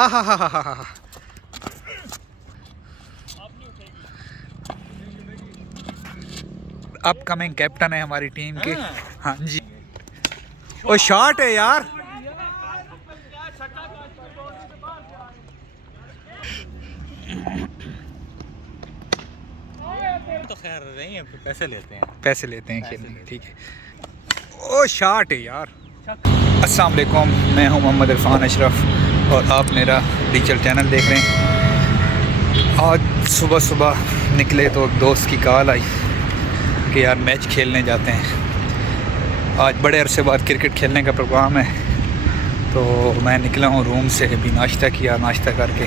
हा हा हा हा। अपकमिंग कैप्टन है हमारी टीम के। हाँ जी। ओ शॉट है यार। तो खैर नहीं है, पैसे लेते हैं खेलने, ठीक है। ओ शॉट है यार। अस्सलाम वालेकुम, मैं हूं मोहम्मद इरफान अशरफ और आप मेरा डिजिटल चैनल देख रहे हैं। आज सुबह सुबह निकले तो एक दोस्त की कॉल आई कि यार मैच खेलने जाते हैं। आज बड़े अरसे बाद क्रिकेट खेलने का प्रोग्राम है, तो मैं निकला हूँ रूम से। अभी नाश्ता किया, नाश्ता करके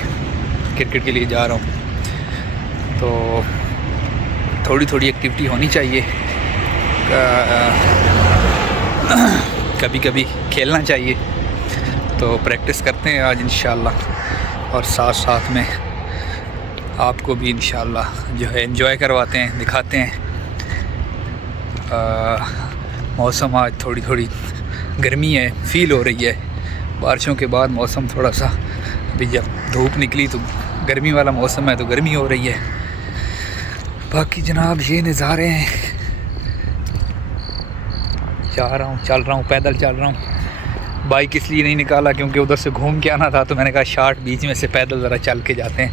क्रिकेट के लिए जा रहा हूँ। तो थोड़ी थोड़ी एक्टिविटी होनी चाहिए, कभी कभी खेलना चाहिए। तो प्रैक्टिस करते हैं आज इंशाल्लाह, और साथ साथ में आपको भी इंशाल्लाह जो है एंजॉय करवाते हैं, दिखाते हैं। मौसम आज थोड़ी थोड़ी गर्मी है, फील हो रही है। बारिशों के बाद मौसम थोड़ा सा, अभी जब धूप निकली तो गर्मी वाला मौसम है, तो गर्मी हो रही है। बाकी जनाब ये नज़ारे हैं। जा रहा हूँ, चल रहा हूँ, पैदल चल रहा हूँ। बाइक इसलिए नहीं निकाला क्योंकि उधर से घूम के आना था, तो मैंने कहा शार्ट बीच में से पैदल ज़रा चल के जाते हैं,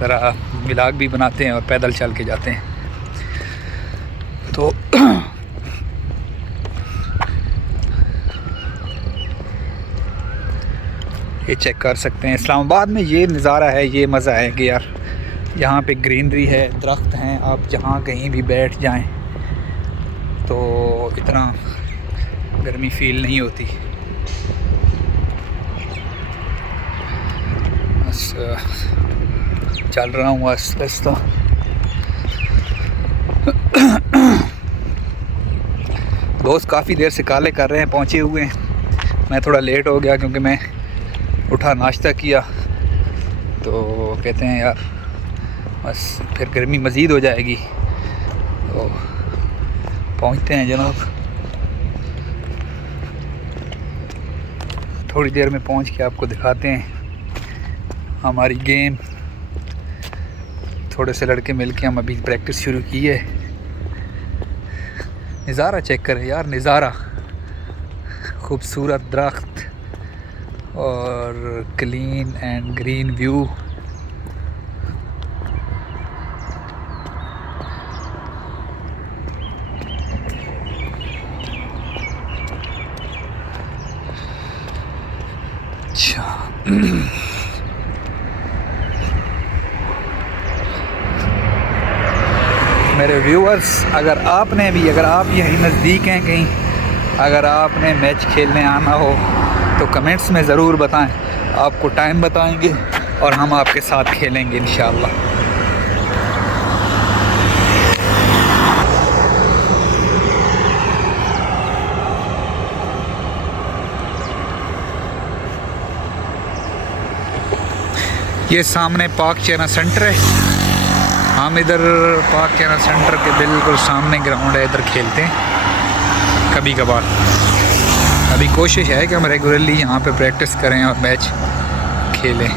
ज़रा व्लॉग भी बनाते हैं और पैदल चल के जाते हैं। तो ये चेक कर सकते हैं इस्लामाबाद में, ये नज़ारा है, ये मज़ा है कि यार यहाँ पे ग्रीनरी है, दरख्त हैं। आप जहाँ कहीं भी बैठ जाएं तो इतना गर्मी फ़ील नहीं होती। बस चल रहा हूँ आहिस्ता। दोस्त काफ़ी देर से काले कर रहे हैं, पहुँचे हुए हैं। मैं थोड़ा लेट हो गया क्योंकि मैं उठा, नाश्ता किया, तो कहते हैं यार बस फिर गर्मी मज़ीद हो जाएगी। तो पहुँचते हैं जनाब, थोड़ी देर में पहुँच के आपको दिखाते हैं हमारी गेम। थोड़े से लड़के मिलके हम अभी प्रैक्टिस शुरू की है। नज़ारा चेक करें यार, नज़ारा, खूबसूरत दरख्त और क्लीन एंड ग्रीन व्यू। अच्छा मेरे व्यूअर्स, अगर आप यहीं नज़दीक हैं कहीं, अगर आपने मैच खेलने आना हो तो कमेंट्स में ज़रूर बताएं। आपको टाइम बताएंगे और हम आपके साथ खेलेंगे इंशाअल्लाह। ये सामने पाक चेना सेंटर है। हम इधर पाक चेना सेंटर के बिल्कुल सामने ग्राउंड है, इधर खेलते हैं कभी कभार। अभी कोशिश है कि हम रेगुलरली यहाँ पे प्रैक्टिस करें और मैच खेलें।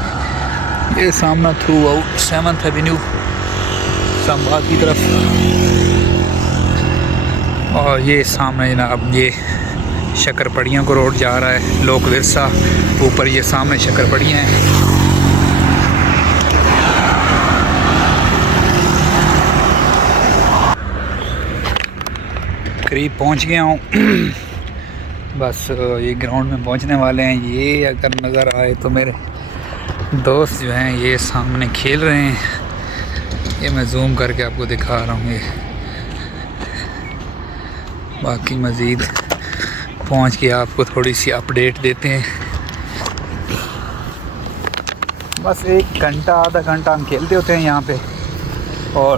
ये सामना through out 7th Avenue Islamabad की तरफ, और ये सामने जनाब ये शक्करपड़ियों को रोड जा रहा है, लोक विरसा। ऊपर ये सामने शक्करपड़ियाँ हैं। करीब पहुंच गया हूँ। बस ये ग्राउंड में पहुंचने वाले हैं। ये अगर नज़र आए तो मेरे दोस्त जो हैं ये सामने खेल रहे हैं। ये मैं जूम करके आपको दिखा रहा हूँ। ये बाकी मज़ीद पहुंच के आपको थोड़ी सी अपडेट देते हैं। बस 1 घंटा आधा घंटा हम खेलते होते हैं यहाँ पे, और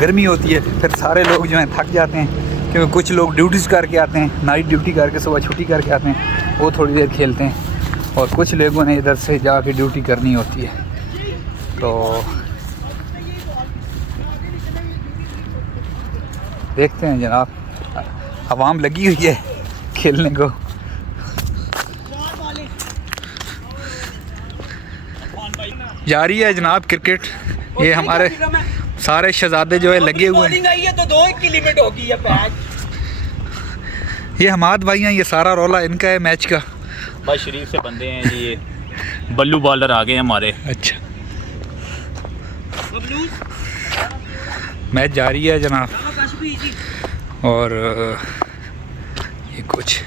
गर्मी होती है, फिर सारे लोग जो हैं थक जाते हैं क्योंकि कुछ लोग ड्यूटीज़ करके आते हैं, नाइट ड्यूटी करके सुबह छुट्टी करके आते हैं, वो थोड़ी देर खेलते हैं, और कुछ लोगों ने इधर से जाके ड्यूटी करनी होती है। तो देखते हैं जनाब, आवाम लगी हुई है खेलने को। जारी है जनाब क्रिकेट। ये हमारे सारे शहजादे जो है लगे हुए हैं। तो 2 की लिमिट होगी ये पैच। ये हमाद भाई हैं, ये सारा रोला इनका है मैच का। भाई शरीफ से बंदे हैं जी, ये बल्लू बॉलर आ गए हैं हमारे। अच्छा मैच जारी है जनाब। और ये कुछ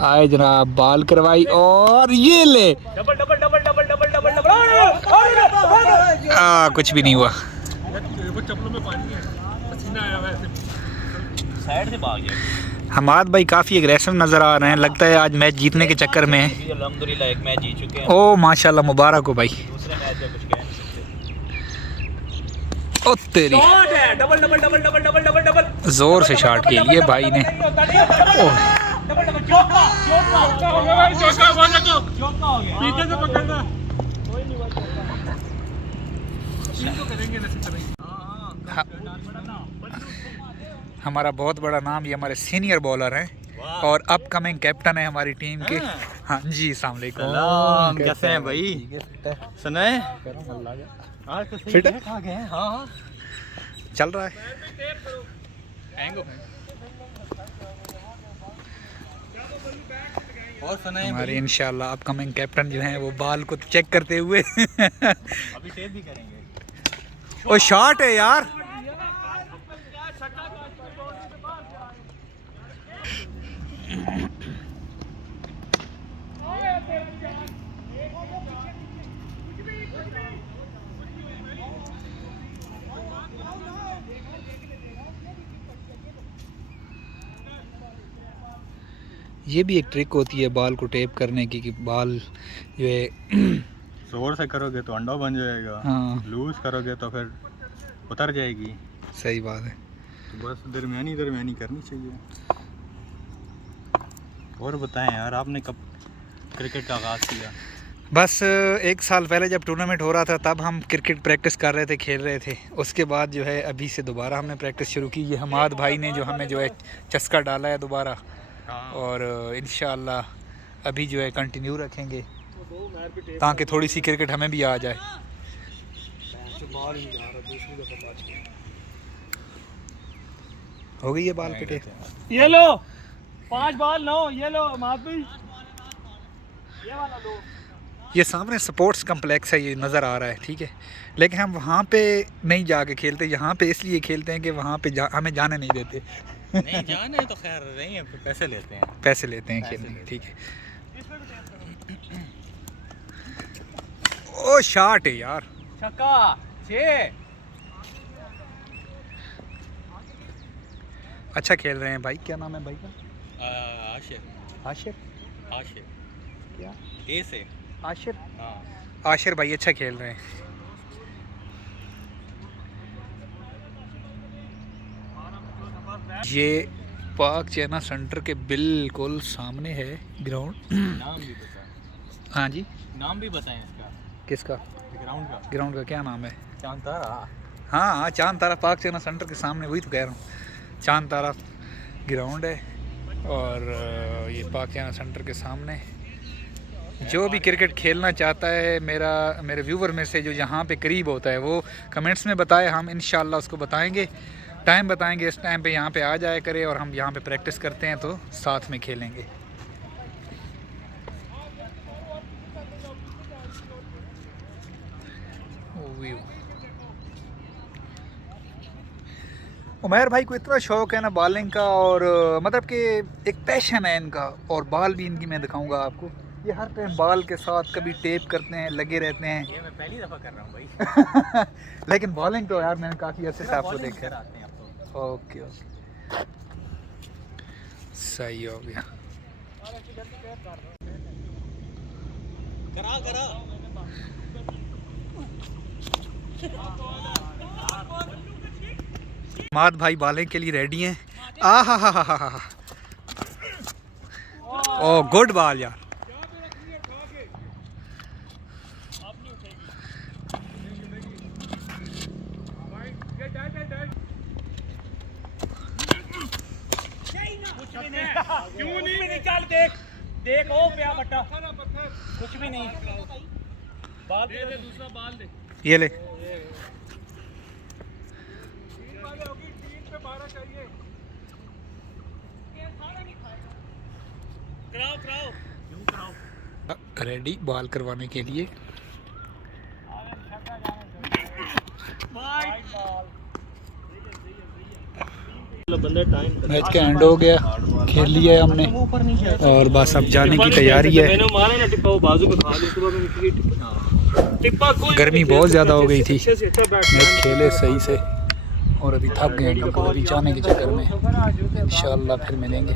आए जनाब, बॉल करवाई और ये ले double double double double double double double. कुछ भी नहीं हुआ। साइड से भाग गया। हमाद भाई काफ़ी एग्रेसिव नज़र आ रहे हैं, लगता है आज मैच जीतने के चक्कर में है। अल्हम्दुलिल्लाह एक मैच जीत चुके हैं। ओ माशाल्लाह, मुबारक हो भाई। दूसरे मैच में कुछ कह नहीं सकते। ओ तेरी double double double double double double double. जोर से शॉट खेल लिए भाई ने। हमारा बहुत बड़ा नाम, ये हमारे सीनियर बॉलर हैं और अपकमिंग कैप्टन है हमारी टीम के। हाँ जी, अस्सलाम वालेकुम। कैसे हैं भाई? सुनाए आज तो सही फिट है? है, खा गए हैं। हाँ चल रहा है। और सुनाए हमारे इंशाल्लाह अपकमिंग कैप्टन जो हैं वो बॉल को चेक करते हुए अभी टेप भी करेंगे। ओ शॉट है यार। ये भी एक ट्रिक होती है बॉल को टेप करने की, कि बॉल जो है जोर से करोगे तो अंडा बन जाएगा। हाँ लूज करोगे तो फिर उतर जाएगी। सही बात है। तो बस दरमियानी दरमियानी करनी चाहिए। और बताएं यार, आपने कब क्रिकेट का आगाज़ किया? बस 1 साल पहले जब टूर्नामेंट हो रहा था तब हम क्रिकेट प्रैक्टिस कर रहे थे, खेल रहे थे। उसके बाद जो है अभी से दोबारा हमने प्रैक्टिस शुरू की। ये हमाद भाई ने जो हमें जो है चस्का डाला है दोबारा, और इंशाअल्लाह अभी जो है कंटिन्यू रखेंगे ताकि थोड़ी सी क्रिकेट हमें भी आ जाए। हो गई ये बॉल पिटे। ये लो 5 बॉल 9। ये लो माफी, ये वाला लो। ये सामने स्पोर्ट्स कम्प्लेक्स है, ये नज़र आ रहा है, ठीक है। लेकिन हम वहाँ पे नहीं जाके खेलते, यहाँ पे इसलिए खेलते हैं कि वहाँ पे हमें जाने नहीं देते। नहीं जाने तो खैर नहीं है, पैसे लेते हैं। पैसे लेते हैं खेलने के, ठीक है। ओ शॉट है यार। छक्का 6। अच्छा खेल रहे हैं भाई। क्या नाम है भाई का? आशिर। आशिर? आशिर क्या? ए से आशिर? हाँ। आशिर भाई अच्छा खेल रहे हैं। ये पाक चैना सेंटर के बिल्कुल सामने है ग्राउंड। नाम भी बताएं। हाँ जी, नाम भी बताएं इसका। किसका? ग्राउंड का। ग्राउंड का क्या नाम है? चांद तारा। हाँ हाँ, चांद तारा पाक चैना सेंटर के सामने, वही तो कह रहा हूँ। चांद तारा ग्राउंड है और ये पाक चैना सेंटर के सामने। जो भी क्रिकेट खेलना चाहता है, मेरे व्यूवर में से जो यहाँ पे करीब होता है वो कमेंट्स में बताए, हम इंशाल्लाह उसको बताएंगे, टाइम बताएंगे। इस टाइम पे यहाँ पे आ जाया करे और हम यहाँ पे प्रैक्टिस करते हैं तो साथ में खेलेंगे। उमैर भाई को इतना शौक़ है ना बॉलिंग का, और मतलब कि एक पैशन है इनका। और बॉल भी इनकी मैं दिखाऊंगा आपको। ये हर टाइम बॉल के साथ कभी टेप करते हैं, लगे रहते हैं। ये मैं पहली दफ़ा कर रहा हूँ भाई। लेकिन बॉलिंग तो यार मैंने काफ़ी अर्से से आपको देखा है। आते हैं आप तो। ओके ओके, सही हो गया। करा करा। माद भाई बॉलिंग के लिए रेडी हैं। आ हा हा हा हा हा। ओ गुड बॉल यार। क्यों नहीं चल देख देख ओ पिया बट्टा कुछ भी नहीं बाल दे दूसरा बाल दे ये ले कराओ कराओ रेडी बॉल करवाने के लिए। मैच का एंड हो गया, खेल लिया है हमने और बस अब जाने की तैयारी है। गर्मी बहुत ज़्यादा हो गई थी, मैच खेले सही से और अभी थक गए, अभी जाने के चक्कर में। इंशाल्लाह फिर मिलेंगे।